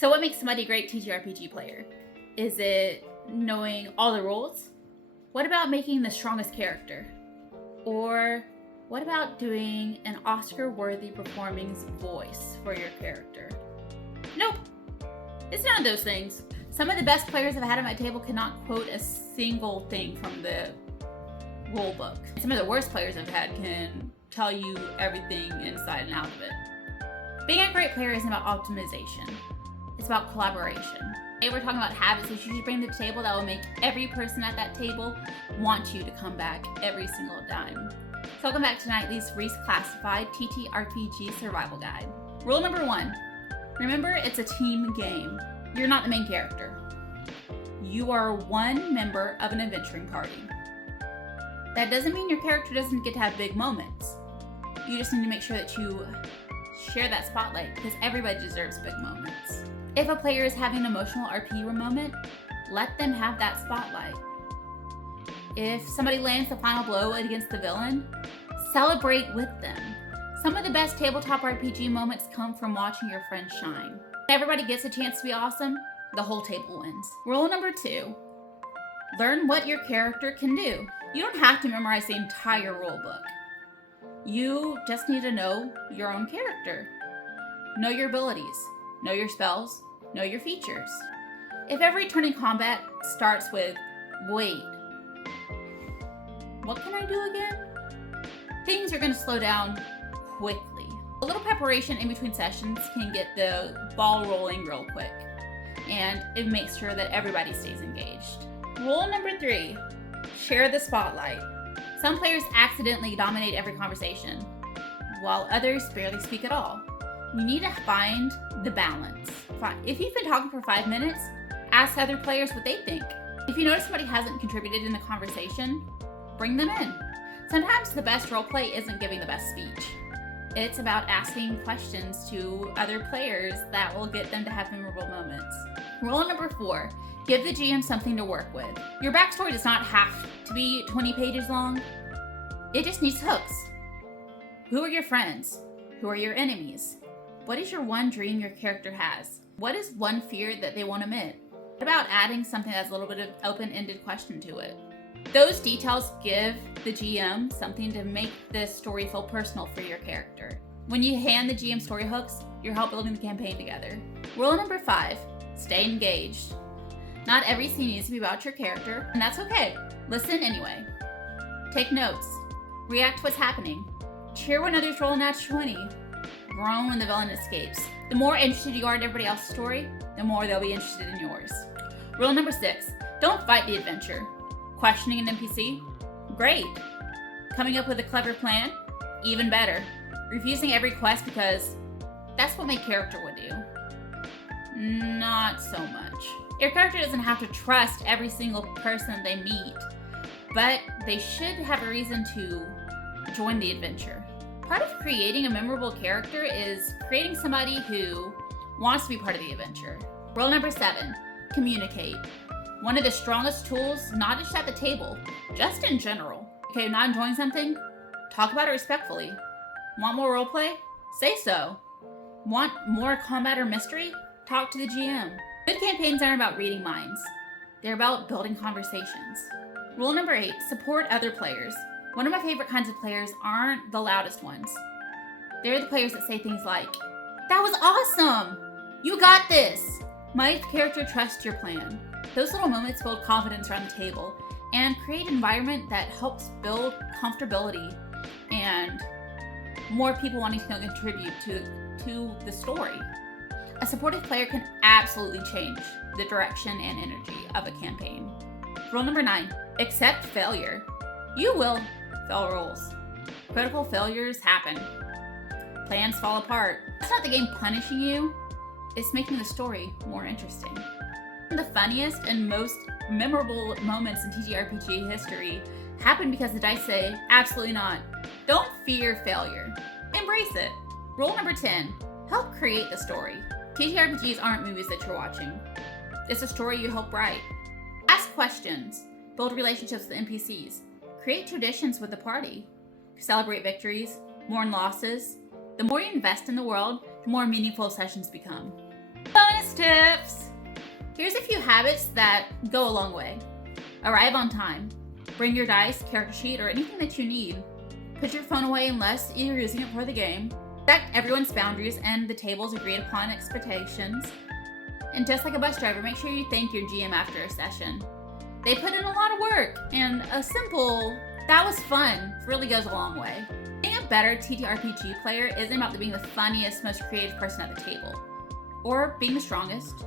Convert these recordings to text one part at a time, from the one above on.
So what makes somebody a great TTRPG player? Is it knowing all the rules? What about making the strongest character? Or what about doing an Oscar-worthy performance voice for your character? Nope. It's none of those things. Some of the best players I've had at my table cannot quote a single thing from the rule book. Some of the worst players I've had can tell you everything inside and out of it. Being a great player isn't about optimization. It's about collaboration. Today we're talking about habits that you should bring to the table that will make every person at that table want you to come back every single time. So welcome back to Nightley's Classified TTRPG Survival Guide. Rule number 1. Remember, it's a team game. You're not the main character. You are one member of an adventuring party. That doesn't mean your character doesn't get to have big moments. You just need to make sure that you share that spotlight because everybody deserves big moments. If a player is having an emotional RP moment, let them have that spotlight. If somebody lands the final blow against the villain, celebrate with them. Some of the best tabletop RPG moments come from watching your friends shine. If everybody gets a chance to be awesome, the whole table wins. Rule number 2, learn what your character can do. You don't have to memorize the entire rule book. You just need to know your own character. Know your abilities, know your spells, know your features. If every turn in combat starts with, wait, what can I do again? Things are going to slow down quickly. A little preparation in between sessions can get the ball rolling real quick, and it makes sure that everybody stays engaged. Rule number 3, share the spotlight. Some players accidentally dominate every conversation, while others barely speak at all. You need to find the balance. If you've been talking for 5 minutes, ask other players what they think. If you notice somebody hasn't contributed in the conversation, bring them in. Sometimes the best roleplay isn't giving the best speech. It's about asking questions to other players that will get them to have memorable moments. Rule number 4, give the GM something to work with. Your backstory does not have to be 20 pages long. It just needs hooks. Who are your friends? Who are your enemies? What is your one dream your character has? What is one fear that they won't admit? What about adding something that's a little bit of open-ended question to it? Those details give the GM something to make the story feel personal for your character. When you hand the GM story hooks, you're help building the campaign together. Rule number 5, stay engaged. Not every scene needs to be about your character, and that's okay. Listen anyway. Take notes. React to what's happening. Cheer when others roll a nat 20. Groan when the villain escapes. The more interested you are in everybody else's story, the more they'll be interested in yours. Rule number 6, don't fight the adventure. Questioning an NPC? Great. Coming up with a clever plan? Even better. Refusing every quest because that's what my character would do. Not so much. Your character doesn't have to trust every single person they meet, but they should have a reason to join the adventure. Part of creating a memorable character is creating somebody who wants to be part of the adventure. Rule number 7, communicate. One of the strongest tools, not just at the table, just in general. Okay, not enjoying something? Talk about it respectfully. Want more roleplay? Say so. Want more combat or mystery? Talk to the GM. Good campaigns aren't about reading minds. They're about building conversations. Rule number 8, support other players. One of my favorite kinds of players aren't the loudest ones. They're the players that say things like, "That was awesome! You got this!" My character trusts your plan. Those little moments build confidence around the table and create an environment that helps build comfortability and more people wanting to contribute to the story. A supportive player can absolutely change the direction and energy of a campaign. Rule number 9, accept failure. You will fail rules. Critical failures happen. Plans fall apart. That's not the game punishing you. It's making the story more interesting. The funniest and most memorable moments in TTRPG history happen because the dice say, absolutely not. Don't fear failure. Embrace it. Rule number 10, help create the story. TTRPGs aren't movies that you're watching. It's a story you help write. Ask questions. Build relationships with NPCs. Create traditions with the party. Celebrate victories, mourn losses. The more you invest in the world, the more meaningful sessions become. Bonus quest tips. Here's a few habits that go a long way. Arrive on time. Bring your dice, character sheet, or anything that you need. Put your phone away unless you're using it for the game. Respect everyone's boundaries and the table's agreed upon expectations. And just like a bus driver, make sure you thank your GM after a session. They put in a lot of work, and a simple, that was fun, really goes a long way. Being a better TTRPG player isn't about being the funniest, most creative person at the table, or being the strongest,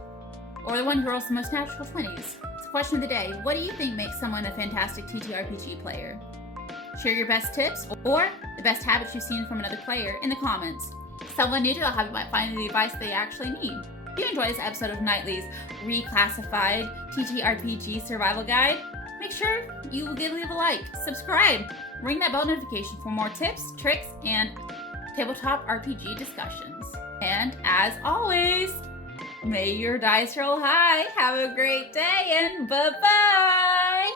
or the one who rolls the most natural 20s. It's a question of the day. What do you think makes someone a fantastic TTRPG player? Share your best tips or the best habits you've seen from another player in the comments. Someone new to the hobby might find the advice they actually need. If you enjoyed this episode of Nightley's reclassified TTRPG survival guide, make sure you will leave a like, subscribe, ring that bell notification for more tips, tricks, and tabletop RPG discussions. And as always, may your dice roll high. Have a great day and bye-bye!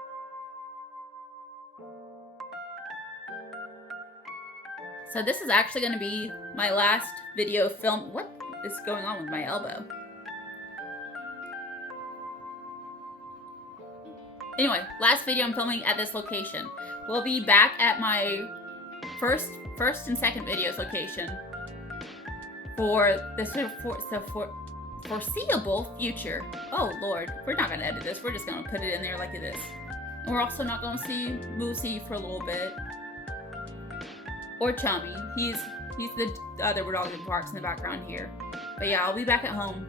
So this is actually going to be my last video film. What is going on with my elbow? Anyway, last video I'm filming at this location. We'll be back at my first and second videos location for the foreseeable future. Oh Lord, we're not gonna edit this. We're just gonna put it in there like it is. And we're also not gonna see Moosey for a little bit. Or Chummy. He's the other dog that barks in the background here. But yeah, I'll be back at home.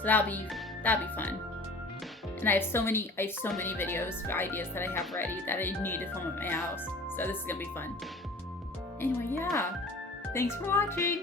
So that'll be fun. And I have so many videos, ideas that I have ready that I need to film at my house. So this is gonna be fun. Anyway, yeah. Thanks for watching.